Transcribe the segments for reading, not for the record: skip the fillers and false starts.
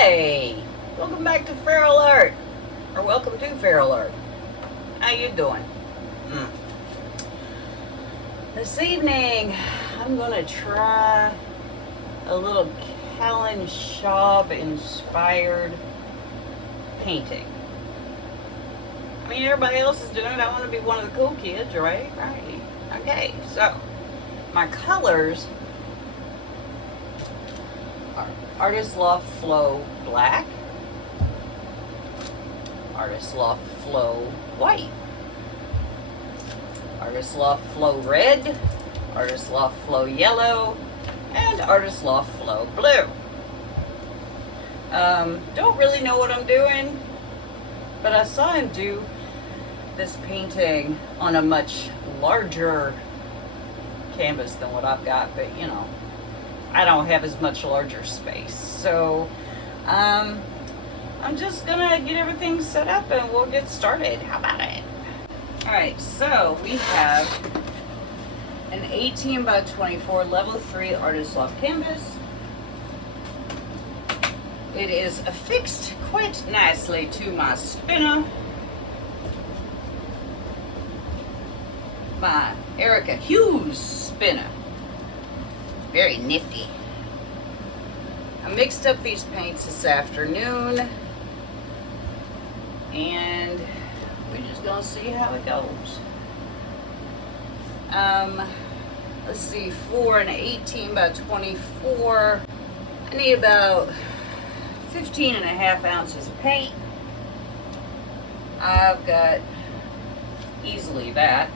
Hey, welcome back to Feral Art, or welcome to Feral Art. How you doing? This evening, I'm gonna try a little Callen Schaub inspired painting. I mean, everybody else is doing it. I want to be one of the cool kids, right? Right. Okay, so my colors are Artist Loft Flow Black, Artist Loft Flow White, Artist Loft Flow Red, Artist Loft Flow Yellow, and Artist Loft Flow Blue. Don't really know what I'm doing, but I saw him do this painting on a much larger canvas than what I've got, but you know, I don't have as much larger space. So I'm just gonna get everything set up and we'll get started. How about it? Alright, so we have an 18 by 24 level 3 Artist Loft canvas. It is affixed quite nicely to my spinner, my Hughes spinner. Very nifty. I mixed up these paints this afternoon and we're just gonna see how it goes. Let's see, for an 18 by 24, I need about 15.5 ounces of paint. I've got easily that.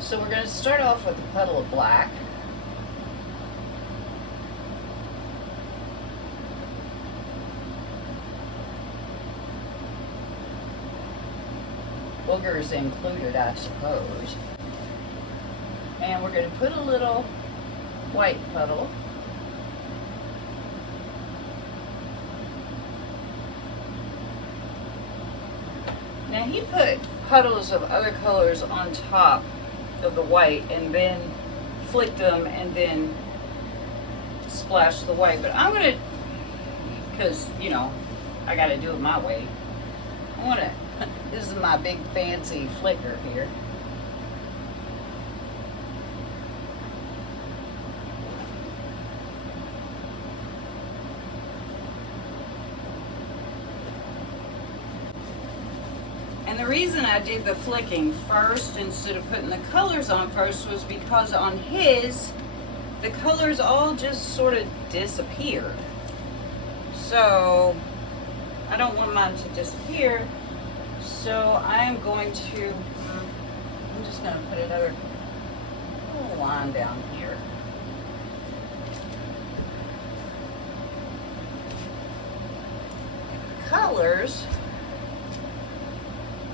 So we're going to start off with a puddle of black. Boogers included, I suppose. And we're going to put a little white puddle. Now he put puddles of other colors on top of the white and then flicked them and then splashed the white. But I'm going to, because, you know, I got to do it my way. I want to, this is my big fancy flicker here. And the reason I did the flicking first instead of putting the colors on first was because on his, the colors all just sort of disappeared. So I don't want mine to disappear. So I'm going to, I'm just going to put another little line down here. The colors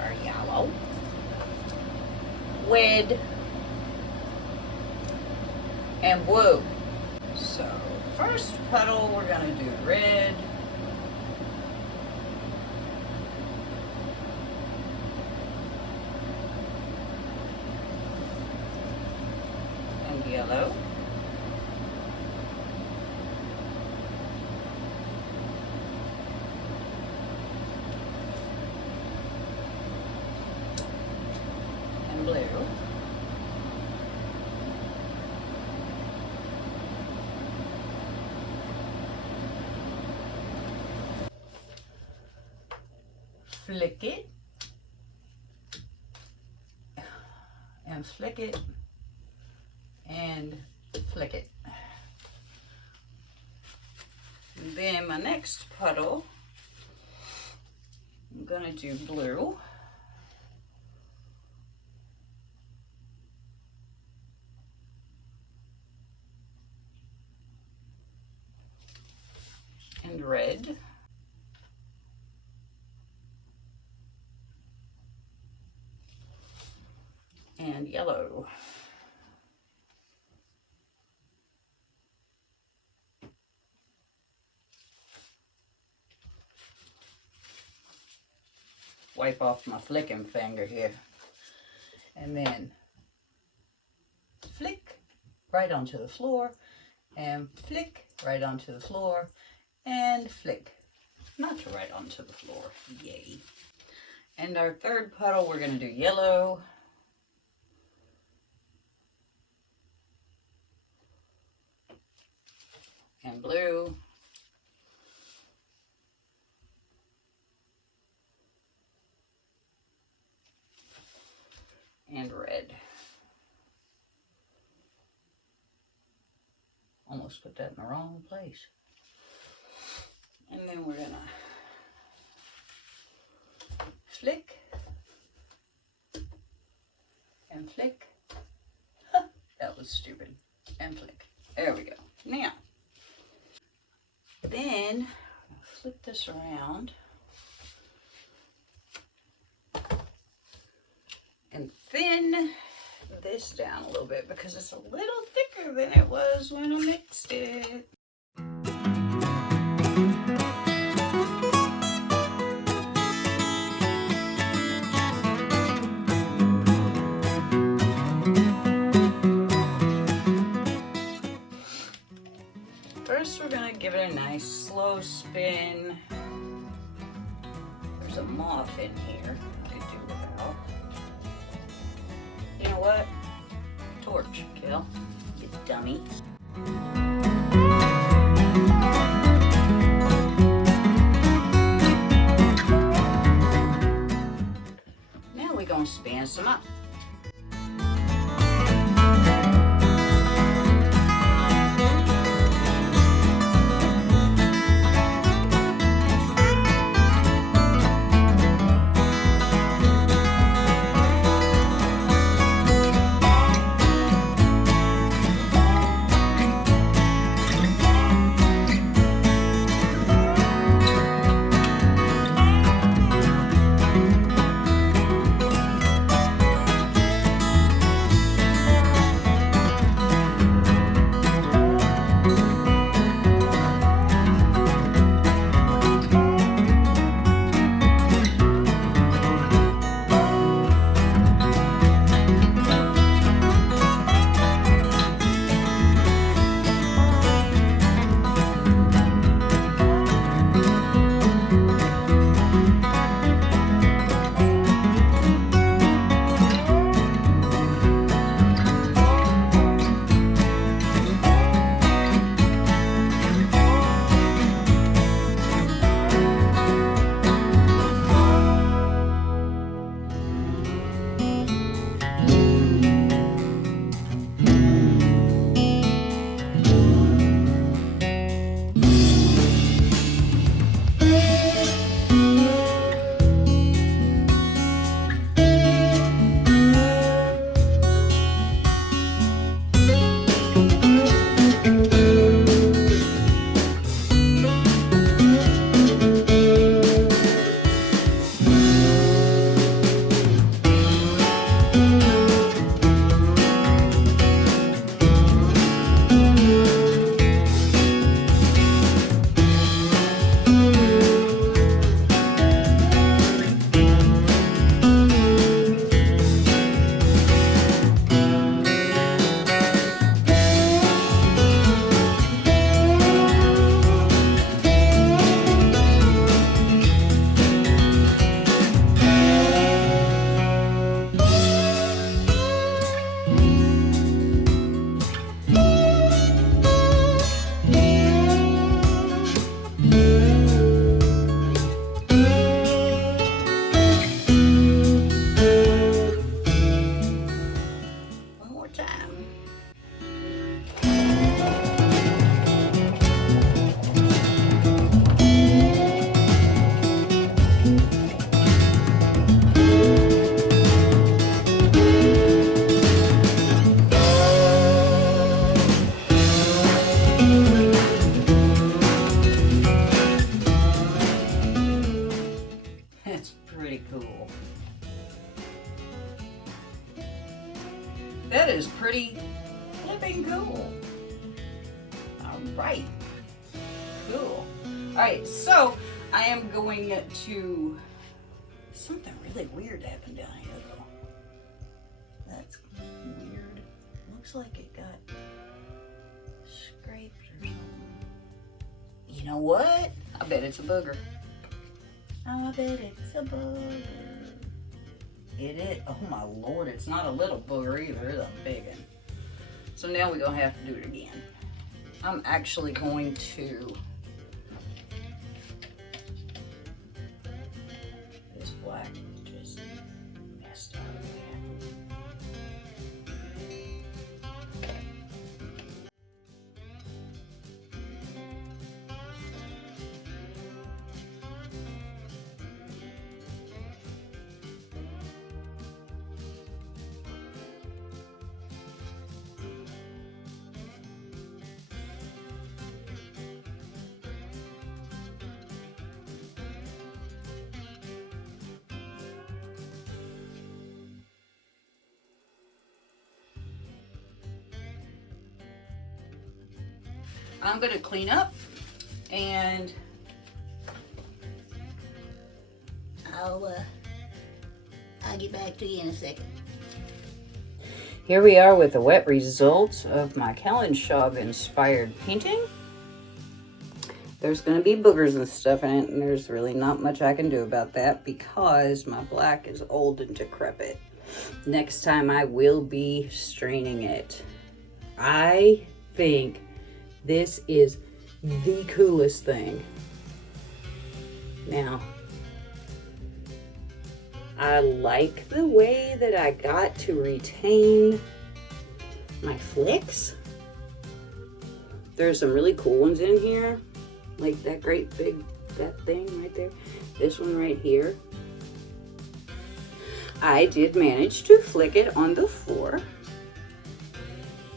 are yellow, red, and blue. So first puddle we're going to do red, and yellow, and blue, flick it, and flick it, and flick it. And then my next puddle, I'm going to do blue. And red. And yellow. Wipe off my flicking finger here. And then flick right onto the floor and flick right onto the floor and and flick. Not right onto the floor. Yay. And our third puddle, we're going to do yellow. And blue. And red. Almost put that in the wrong place. And then we're gonna flick and flick. Huh, that was stupid. And flick. There we go. Now, then flip this around and thin this down a little bit because it's a little thicker than it was when I mixed it. First, we're going to give it a nice slow spin. There's a moth in here to do without. You know what? Torch, Kel. You dummy. Now we're going to spin some up. That is pretty flipping cool. All right, cool. All right, so I am going to, something really weird happened down here though. That's weird. Looks like it got scraped or something. You know what? I bet it's a booger. I bet it's a booger. It is. Oh my Lord, it's not a little booger either, it's a big one. So now we're gonna have to do it again. I'm actually going to, this black just messed up. I'm gonna clean up and I'll get back to you in a second. Here we are with the wet results of my Callen Schaub inspired painting. There's gonna be boogers and stuff in it, and there's really not much I can do about that because my black is old and decrepit. Next time I will be straining it. I think this is the coolest thing. Now, I like the way that I got to retain my flicks. There's some really cool ones in here, like that great big, that thing right there. This one right here. I did manage to flick it on the floor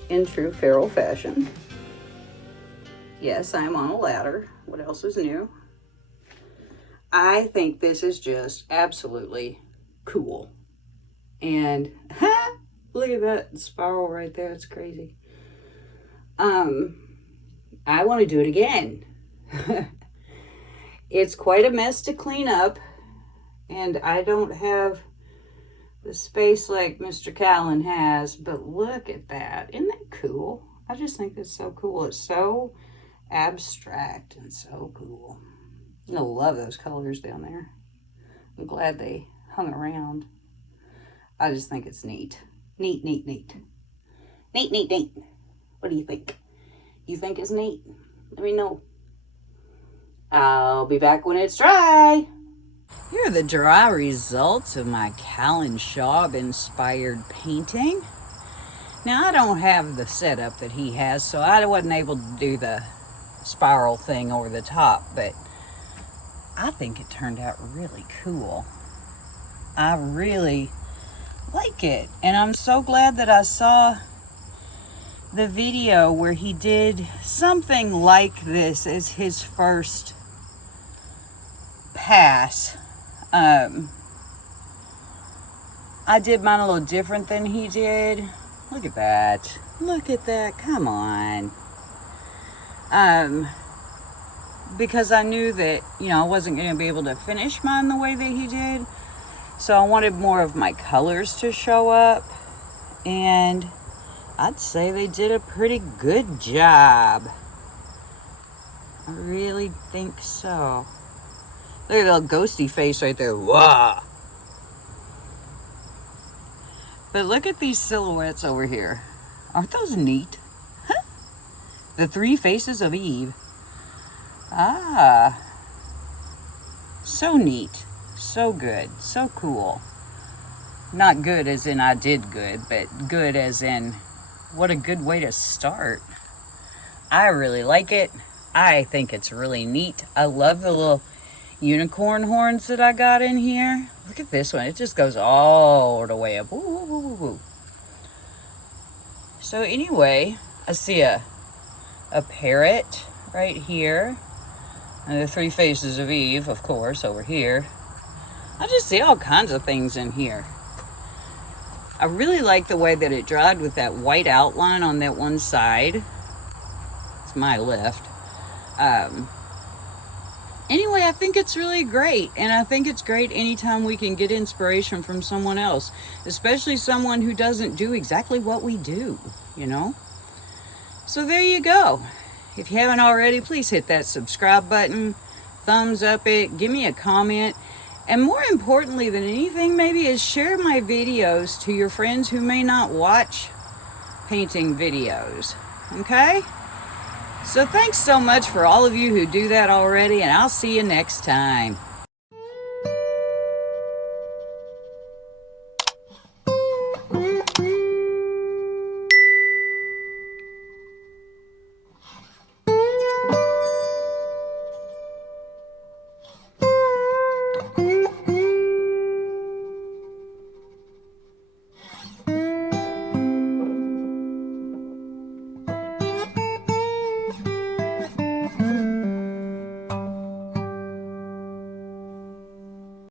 in true feral fashion. Yes, I'm on a ladder. What else is new? I think this is just absolutely cool. And look at that spiral right there. It's crazy. I want to do it again. It's quite a mess to clean up, and I don't have the space like Mr. Callen has, but look at that. Isn't that cool? I just think it's so cool. It's so abstract and so cool. I love those colors down there. I'm glad they hung around. I just think it's neat. Neat, neat, neat. Neat, neat, neat. What do you think? You think it's neat? Let me know. I'll be back when it's dry. Here are the dry results of my Callen Schaub inspired painting. Now, I don't have the setup that he has, so I wasn't able to do the spiral thing over the top, but I think it turned out really cool. I really like it, and I'm so glad that I saw the video where he did something like this as his first pass. I did mine a little different than he did. Look at that. Look at that. Come on. Because I knew that, I wasn't going to be able to finish mine the way that he did. So I wanted more of my colors to show up. And I'd say they did a pretty good job. I really think so. Look at that little ghosty face right there. Wow. But look at these silhouettes over here. Aren't those neat? Huh? The three faces of Eve. Ah. So neat. So good. So cool. Not good as in I did good, but good as in what a good way to start. I really like it. I think it's really neat. I love the little unicorn horns that I got in here. Look at this one. It just goes all the way up. Woo, woo, woo, woo, woo. So anyway, I see a parrot right here. And the three faces of Eve, of course, over here. I just see all kinds of things in here. I really like the way that it dried with that white outline on that one side. It's my left. Anyway, I think it's really great, and I think it's great anytime we can get inspiration from someone else, especially someone who doesn't do exactly what we do, So there you go. If you haven't already, please hit that subscribe button. thumbs up it, give me a comment, and more importantly than anything maybe is share my videos to your friends who may not watch painting videos. Okay? So thanks so much for all of you who do that already, and I'll see you next time.